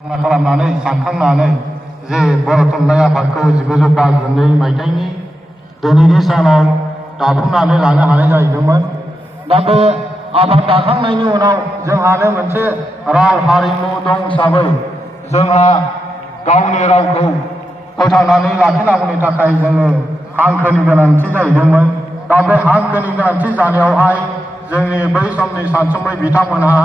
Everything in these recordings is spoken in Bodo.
खालामनानै सानखांनानै जे बर' थुनलाइ आफादखौ 1952 मायथाइनि दिनैनि सानाव दाफुंनानै लानो हानाय जाहैदोंमोन। दा बे आफाद दाखांनायनि उनाव जोंहानो मोनसे राव हारिमु दं हिसाबै जोंहा गावनि रावखौ फोथांनानै लाखिनांगौनि थाखाय जोङो हांखोनि गोनांथि जाहैदोंमोन। दा बे हांखोनि गोनांथि जानायावहाय जोंनि बै समनि सानसुमै बिथांमोनहा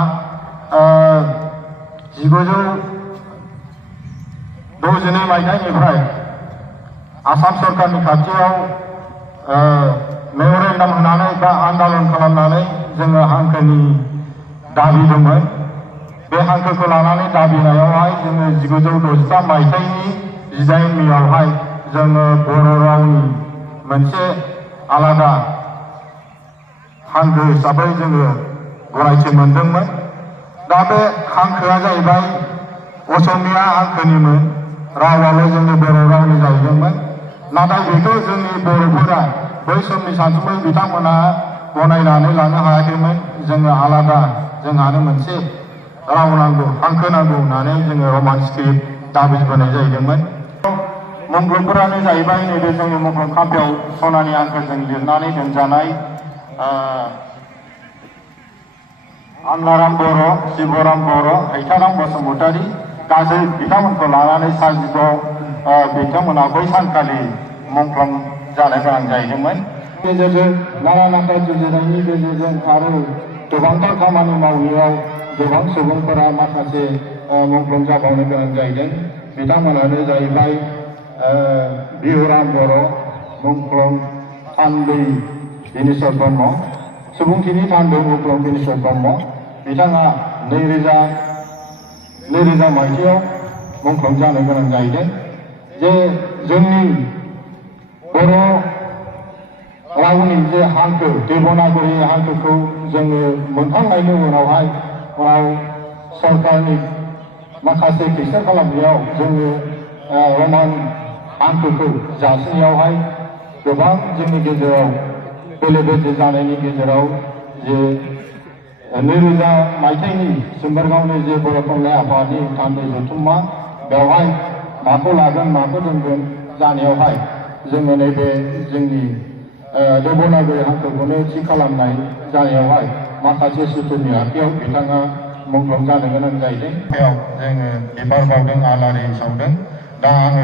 1962 मायथाइनिफ्राय आसाम सरकारनि खाथियाव मेम'रेन्डाम होनानै बा आन्दालन खालामनानै जोङो हांखोनि दाबि दंमोन। बे हांखोखौ लानानै दाबिनायावहाय जोङो 1963 मायथाइनि 10 मेआवहाय जोङो बर' रावनि मोनसे आलादा हांखो हिसाबै जोङो गनायथि मोनदोंमोन। दा बे हांखोआ जाहैबाय असमिया हांखोनिमोन, रावाल' जोंनि बर' रावनि जाहैदोंमोन। नाथाय बेखौ जोंनि बर'फोरा बै समनि सानसुमै बिथांमोना गनायनानै लानो हायाखैमोन। जोङो आलादा जोंहानो मोनसे राव नांगौ, हांखो नांगौ होननानै जोङो रमान स्क्रिप्ट दाबि होनाय जाहैदोंमोन। मुंख्लंफोरानो जाहैबाय नैबे जोंनि मुंख्लं खाम्फायाव सनानि हांखोजों लिरनानै दोनजानाय आमलाराम बर', शिबराम बर', हैथाराम बसुमतारी गासै बिथांमोनखौ लानानै साजिद' बिथांमोना बै सानखालि मुंख्लं जानो गोनां जाहैदोंमोन। गेजेरजों नारा नाथा जुजिनायनि गेजेरजों आरो गोबांथार खामानि मावनायाव गोबां सुबुंफोरा माखासे मुंख्लं जाबावनो गोनां जाहैदों। बिथांमोनानो जाहैबाय बिहुराम बर', मुंख्लं थान्दै दिनेश्वर ब्रह्म, सुबुंथिनि थान्दै मुंख्लं दिनेश्वर ब्रह्म। बिथाङा 2000 मायथाइयाव मुंख्लं जानो गोनां जाहैदों। जे जोंनि बर' रावनि जे हांखो देबनागरि हांखोखौ जोङो मोनखांनायनि उनाव सरकारनि माखासे खैसर खालामनायाव जोङो रमान हांखोखौ जासिनायावहाय गोबां जोंनि गेजेराव बेले बेजे जानायनि गेजेराव जे 2000 मायथाइनि सिम्बोरगावनि जे बर' थुनलाइ आफादनि थान्दै जथुम्मा, बेवहाय माखौ लागोन माखौ दोनगोन जानायावहाय जोङो नैबे जोंनि देबनागरि हांखोखौनो थि खालामनाय जानायावहाय माखासे सुथुरनि आखायाव बिथाङा मुंख्लं जानो गोनां जाहैदों। बेयाव जोङो बिबार बावदों, आलारि सावदों। दा आङो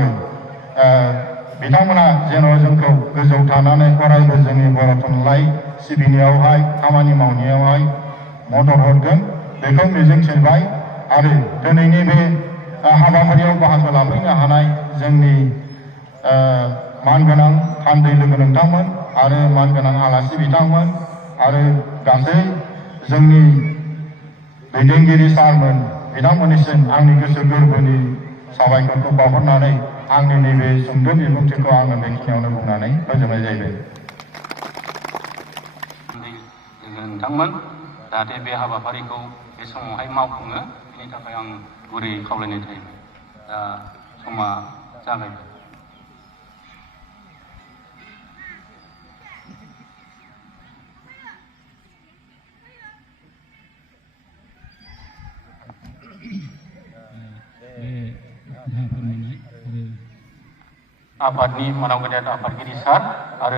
बिथांमोना जेन' जोंखौ गोजौ थानानै अरायबो जोंनि बर' थुनलाइ सिबिनायावहाय खामानि मावनायावहाय मदद हरगोन बेखौ मिजिंथिबाय। आरो दिनैनि बे हाबाफारियाव बाहागो लाफैनो हानाय जोंनि मानगोनां थान्दै लोगो नोंथांमोन आरो मानगोनां आलासि बिथांमोन आरो गासै जोंनि दैदेनगिरि सारमोन बिथांमोननिसिम आंनि गोसो गोरबोनि साबायखरखौ बावहरनानै आंनि नैबे सुंद' बिबुंथिखौ आङो बेखिनियावनो बुंनानै फोजोबनाय जाहैबाय। नोंथांमोन जाहाथे बे हाबाफारिखौ बे समावहाय मावफुङो, बेनि थाखाय आं गुरै खावलायनाय थाहैबाय। दा समा जागायबाय। आफादनि मानाव गेदेर आफादगिरि सार आरो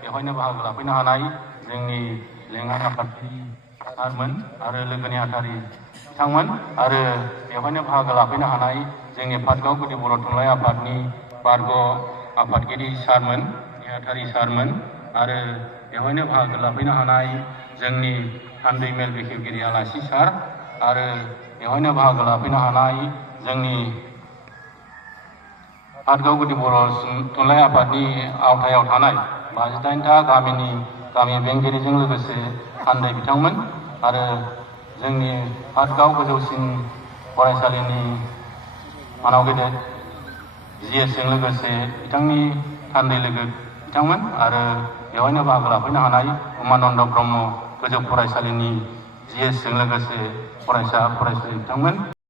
बेवहायनो बाहागो लाफैनो हानाय जोंनि लेङाइ आफादगिरि सारमोन आरो लोगो नेहाथारि बिथांमोन आरो बेवहायनो बाहागो लाफैनो हानाय जोंनि पाटगाव गुदि बर' थुनलाइ आफादनि बारग' आफादगिरि सारमोन, नेहाथारि सारमोन आरो बेवहायनो बाहागो लाफैनो हानाय जोंनि थान्दै मेल बेखेवगिरि आलासि सार आरो बेवहायनो बाहागो लाफैनो हानाय जोंनि पाटगाव गुदि बर' थुनलाइ आफादनि आवथायाव थानाय 52टा गामि बेंगिरिजों लोगोसे थान्दै बिथांमोन आरो जोंनि पाटगाव गोजौसिन फरायसालिनि मानाव गेदेर GS जों लोगोसे बिथांनि थान्दै लोगो बिथांमोन आरो बेवहायनो बाहागो लाफैनो हानाय उमानन्द ब्रह्म गोजौ फरायसालिनि GS जों लोगोसे फरायसा फरायसुलि बिथांमोन।